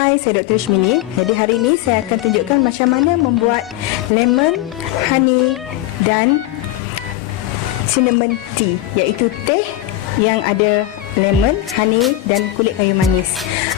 Hai, saya Dr. Ishmini. Jadi hari ini saya akan tunjukkan macam mana membuat lemon, honey dan cinnamon tea iaitu teh yang ada lemon, honey dan kulit kayu manis.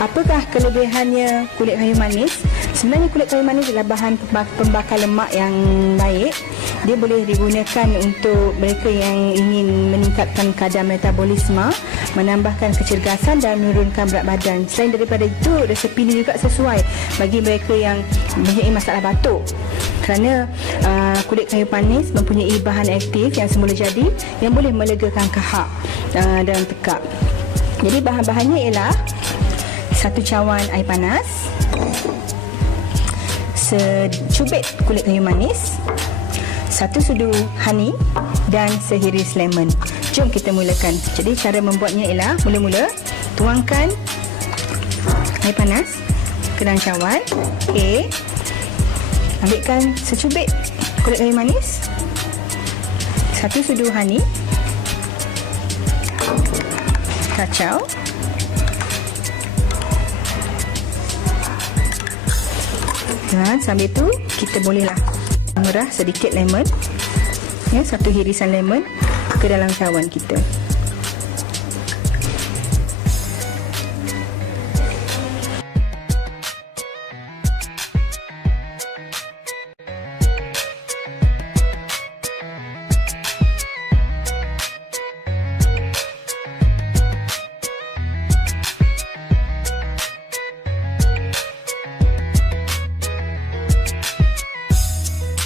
Apakah kelebihannya kulit kayu manis? Sebenarnya kulit kayu manis adalah bahan pembakar lemak yang baik. Dia boleh digunakan untuk mereka yang ingin meningkatkan kadar metabolisme, menambahkan kecergasan dan menurunkan berat badan. Selain daripada itu, resepi ini juga sesuai bagi mereka yang mempunyai masalah batuk kerana uh, kulit kayu manis mempunyai bahan aktif yang semula jadi yang boleh melegakan kahak uh, dan tekak. Jadi bahan-bahannya ialah satu cawan air panas, secubit kulit kayu manis, satu sudu honey dan sehiris lemon. Jom kita mulakan. Jadi cara membuatnya ialah mula-mula tuangkan air panas ke dalam cawan. Okey. Ambilkan secubit kulit kayu manis. Satu sudu honey. Kacau. Dan sambil tu kita bolehlah merah sedikit lemon. Ya, satu hirisan lemon ke dalam cawan kita.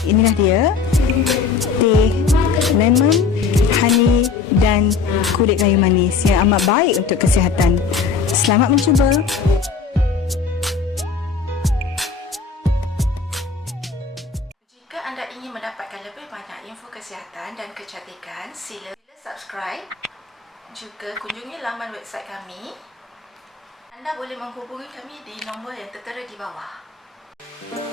Inilah dia teh lemon, honey dan kulit kayu manis yang amat baik untuk kesihatan. Selamat mencuba. Jika anda ingin mendapatkan lebih banyak info kesihatan dan kecantikan, sila subscribe. Juga kunjungi laman website kami. Anda boleh menghubungi kami di nombor yang tertera di bawah.